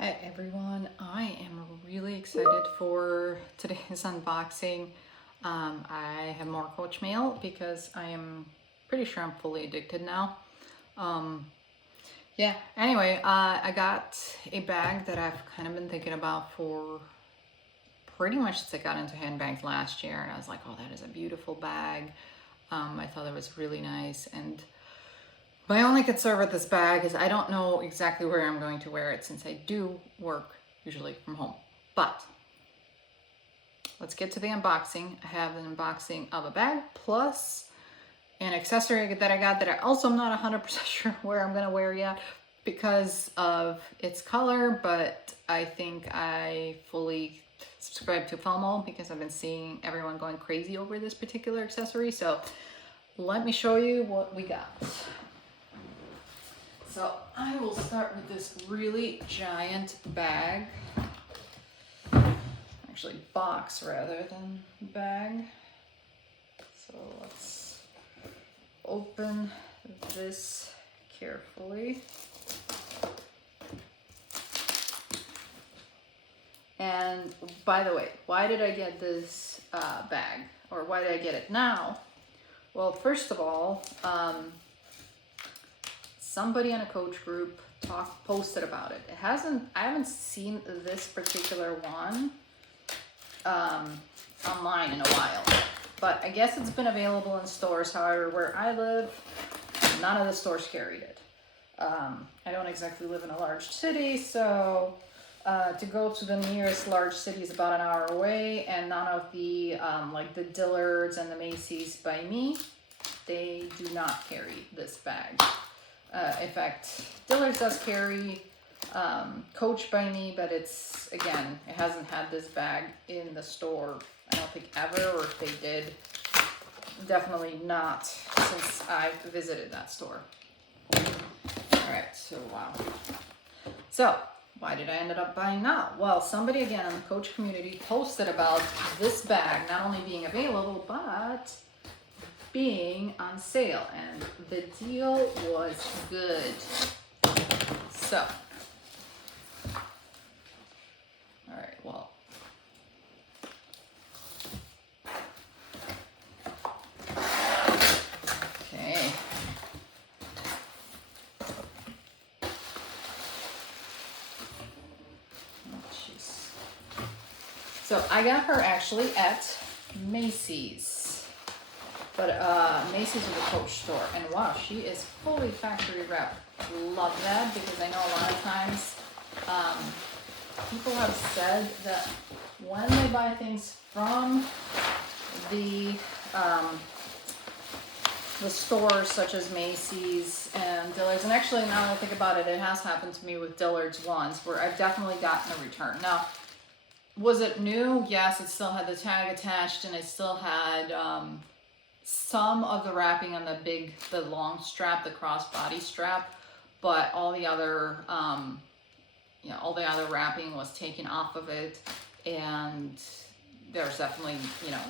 Hi everyone, I am really excited for today's unboxing. I have more Coach mail because I am pretty sure I'm fully addicted now. Anyway, I got a bag that I've kind of been thinking about for pretty much since I got into handbags last year, and I was like, oh, that is a beautiful bag. I thought it was really nice, and my only concern with this bag is I don't know exactly where I'm going to wear it since I do work usually from home. But let's get to the unboxing. I have an unboxing of a bag plus an accessory that I got that I also am not 100% sure where I'm gonna wear yet because of its color, but I think I fully subscribe to FOMO because I've been seeing everyone going crazy over this particular accessory. So let me show you what we got. So I will start with this really giant bag, actually box rather than bag. So let's open this carefully. And by the way, why did I get this bag? Or why did I get it now? Well, first of all, somebody in a Coach group posted about it. I haven't seen this particular one online in a while, but I guess it's been available in stores. However, where I live, none of the stores carried it. I don't exactly live in a large city, so to go to the nearest large city is about an hour away, and none of the like the Dillards and the Macy's by me, they do not carry this bag. In fact, Dillard's does carry Coach by me, but it's, again, it hasn't had this bag in the store, I don't think ever, or if they did, definitely not since I've visited that store. Alright, so wow. So, why did I end up buying now? Well, somebody again in the Coach community posted about this bag not only being available, but being on sale, and the deal was good. So, all right, well, okay. Oh, jeez. So I got her actually at Macy's. But Macy's is a Coach store, and wow, she is fully factory wrapped. Love that, because I know a lot of times people have said that when they buy things from the stores such as Macy's and Dillard's, and actually now that I think about it, it has happened to me with Dillard's once where I've definitely gotten a return. Now, was it new? Yes, it still had the tag attached, and it still had some of the wrapping on the long strap, the crossbody strap, but all the other, all the other wrapping was taken off of it, and there's definitely,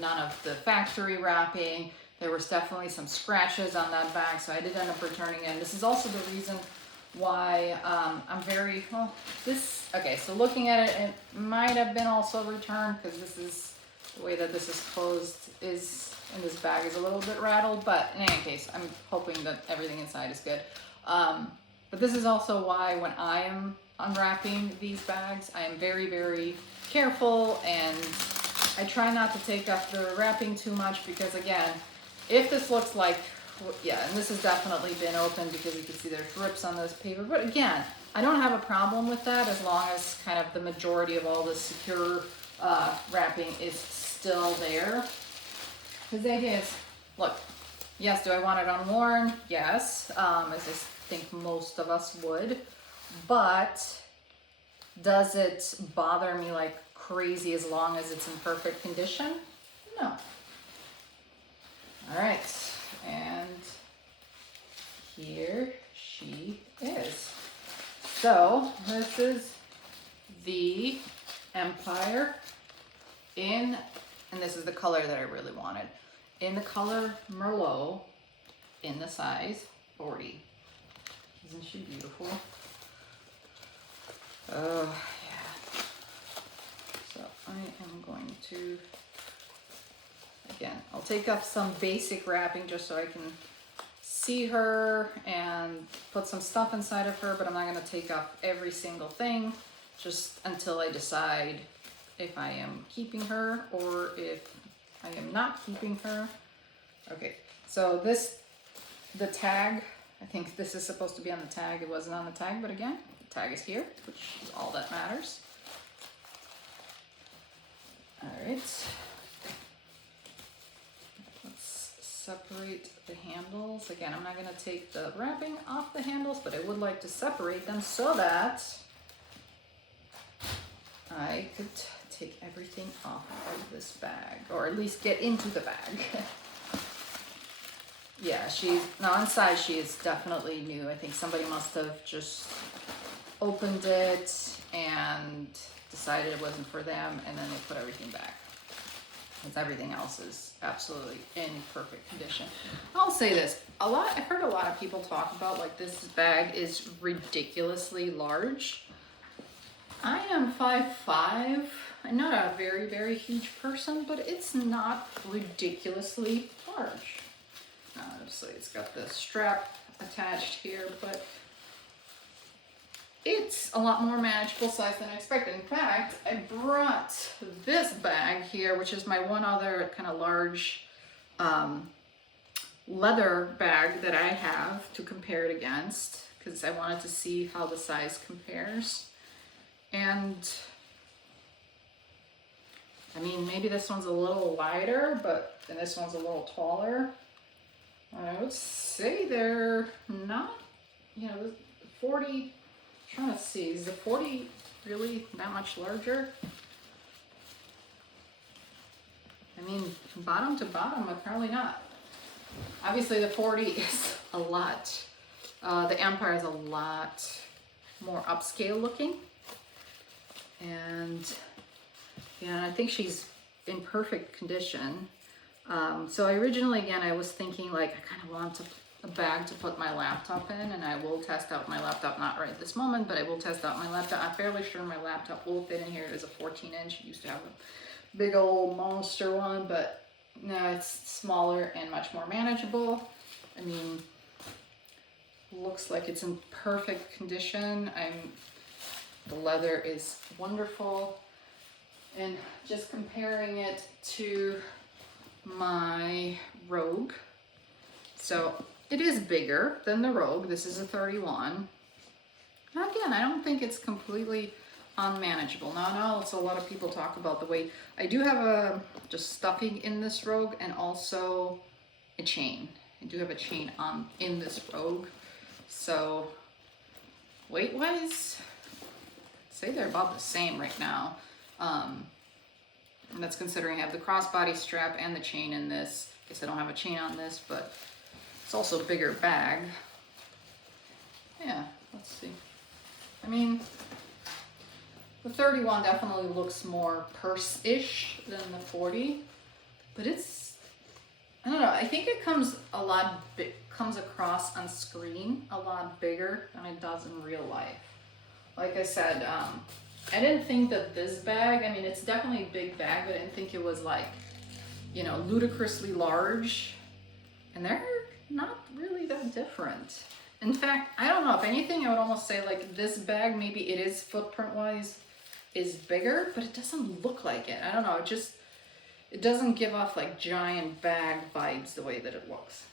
none of the factory wrapping. There was definitely some scratches on that bag, so I did end up returning it. This is also the reason why I'm very, okay, so looking at it, it might have been also returned, because this is, the way that this is closed and this bag is a little bit rattled, but in any case, I'm hoping that everything inside is good. But this is also why when I am unwrapping these bags, I am very, very careful, and I try not to take off the wrapping too much, because again, if this looks like, yeah, and this has definitely been opened because you can see there's rips on this paper, but again, I don't have a problem with that as long as kind of the majority of all the secure wrapping is still there. Because the idea is, look, yes, do I want it unworn? Yes, as I think most of us would, but does it bother me like crazy as long as it's in perfect condition? No. All right, and here she is. So this is the Empire and this is the color that I really wanted. In the color Merlot, in the size 40. Isn't she beautiful? I'll take off some basic wrapping just so I can see her and put some stuff inside of her, but I'm not going to take off every single thing just until I decide if I am keeping her or if I am not keeping her. Okay, so the tag, I think this is supposed to be on the tag. It wasn't on the tag, but again, the tag is here, which is all that matters. All right. Let's separate the handles. Again, I'm not going to take the wrapping off the handles, but I would like to separate them so that I could take everything off of this bag, or at least get into the bag. Yeah, now inside she is definitely new. I think somebody must have just opened it and decided it wasn't for them, and then they put everything back. Because everything else is absolutely in perfect condition. I'll say this, I've heard a lot of people talk about like this bag is ridiculously large. I am 5'5". I'm not a very, very huge person, but it's not ridiculously large. Obviously it's got the strap attached here, but it's a lot more manageable size than I expected. In fact, I brought this bag here, which is my one other kind of large leather bag that I have to compare it against, because I wanted to see how the size compares. And I mean, maybe this one's a little wider, but then this one's a little taller. I would say they're not, you know, 40, I'm trying to see, is the 40 really that much larger? I mean, bottom to bottom, but probably not. Obviously the 40 is a lot. The Empire is a lot more upscale looking. And yeah, I think she's in perfect condition. So I originally, again, I was thinking like, I kind of want a bag to put my laptop in, and I will test out my laptop, not right this moment, but I will test out my laptop. I'm fairly sure my laptop will fit in here. It is a 14-inch. I used to have a big old monster one, but now it's smaller and much more manageable. I mean, looks like it's in perfect condition. The leather is wonderful. And just comparing it to my Rogue. So it is bigger than the Rogue. This is a 31. Now again, I don't think it's completely unmanageable. Now it's a lot of people talk about the weight. I do have just stuffing in this Rogue and also a chain. I do have a chain in this Rogue. So weight-wise, I'd say they're about the same right now. And that's considering I have the crossbody strap and the chain in this. I guess I don't have a chain on this, but it's also a bigger bag. Yeah, let's see. I mean, the 31 definitely looks more purse-ish than the 40, but it's, I don't know, I think it comes across on screen a lot bigger than it does in real life. Like I said, I didn't think that this bag, I mean, it's definitely a big bag, but I didn't think it was like, you know, ludicrously large. And they're not really that different. In fact, I don't know, if anything, I would almost say like this bag, maybe it is footprint-wise, is bigger, but it doesn't look like it. I don't know, it doesn't give off like giant bag vibes the way that it looks.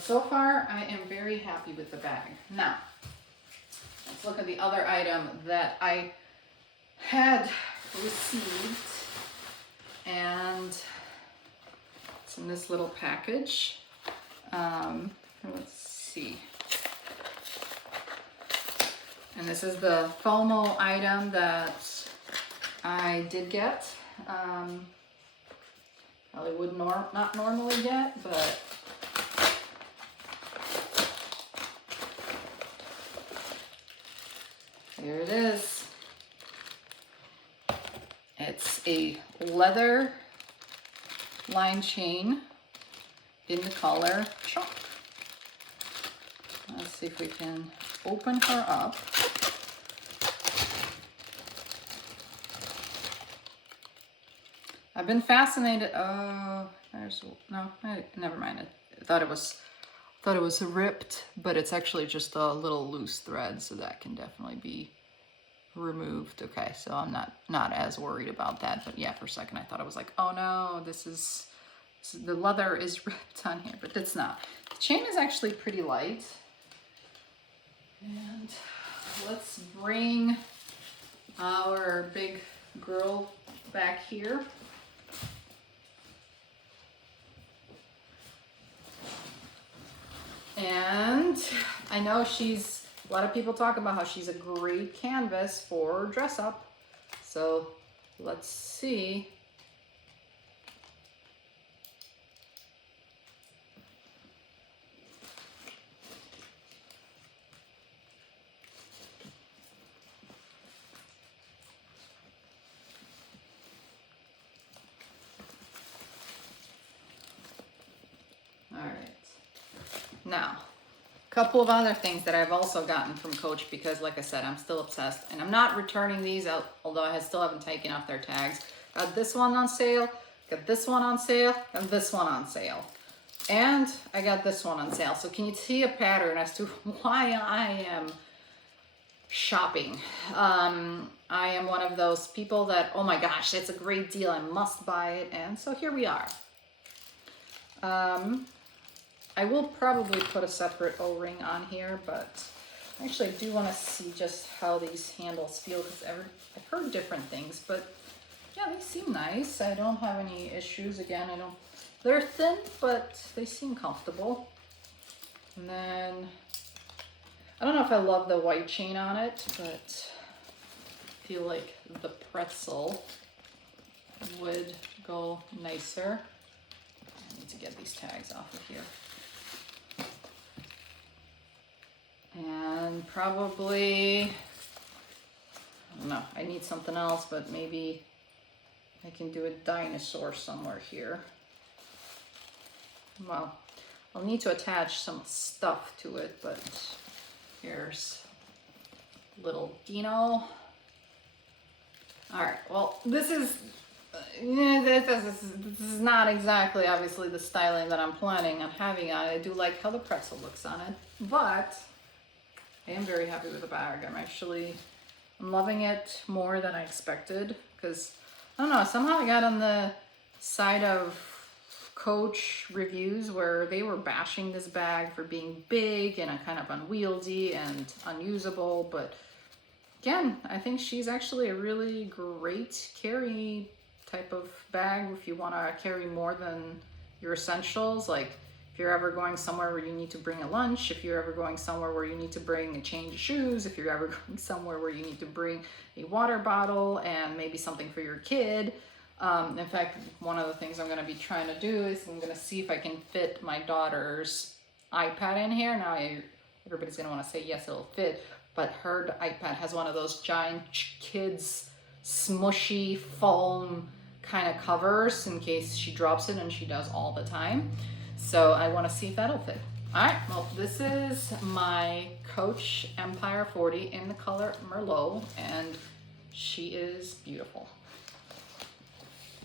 So far, I am very happy with the bag. Now, let's look at the other item that I had received, and it's in this little package. Let's see. And this is the FOMO item that I did get. Probably would not normally get, but here it is. It's a leather line chain in the color chalk. Let's see if we can open her up. I've been fascinated. Never mind. I thought it was ripped, but it's actually just a little loose thread, so that can definitely be removed. Okay, so I'm not as worried about that. But yeah, for a second I thought I was like, oh no, the leather is ripped on here, but it's not. The chain is actually pretty light. And let's bring our big girl back here. And I know a lot of people talk about how she's a great canvas for dress up. So let's see. All right. Now, a couple of other things that I've also gotten from Coach, because like I said, I'm still obsessed, and I'm not returning these out, although I still haven't taken off their tags. Got this one on sale, got this one on sale, and this one on sale. And I got this one on sale. So can you see a pattern as to why I am shopping? I am one of those people that, oh my gosh, it's a great deal, I must buy it. And so here we are. I will probably put a separate O-ring on here, but actually I do want to see just how these handles feel, because I've heard different things, but yeah, they seem nice. I don't have any issues. Again, they're thin, but they seem comfortable. And then, I don't know if I love the white chain on it, but I feel like the pretzel would go nicer. I need to get these tags off of here. And probably, I don't know, I need something else, but maybe I can do a dinosaur somewhere here. Well, I'll need to attach some stuff to it, but here's little Dino. All right, well, this is not exactly, obviously, the styling that I'm planning on having on it. I do like how the pretzel looks on it, but I am very happy with the bag. I'm loving it more than I expected, because, I don't know, somehow I got on the side of Coach reviews where they were bashing this bag for being big and kind of unwieldy and unusable, but again, I think she's actually a really great carry type of bag if you want to carry more than your essentials. Like if you're ever going somewhere where you need to bring a lunch, if you're ever going somewhere where you need to bring a change of shoes, if you're ever going somewhere where you need to bring a water bottle and maybe something for your kid. In fact, one of the things I'm going to be trying to do is I'm going to see if I can fit my daughter's iPad in here. Now everybody's going to want to say yes, it'll fit, but her iPad has one of those giant kids smushy foam kind of covers in case she drops it, and she does all the time. So I want to see if that'll fit. All right, well, this is my Coach Empire 40 in the color Merlot, and she is beautiful.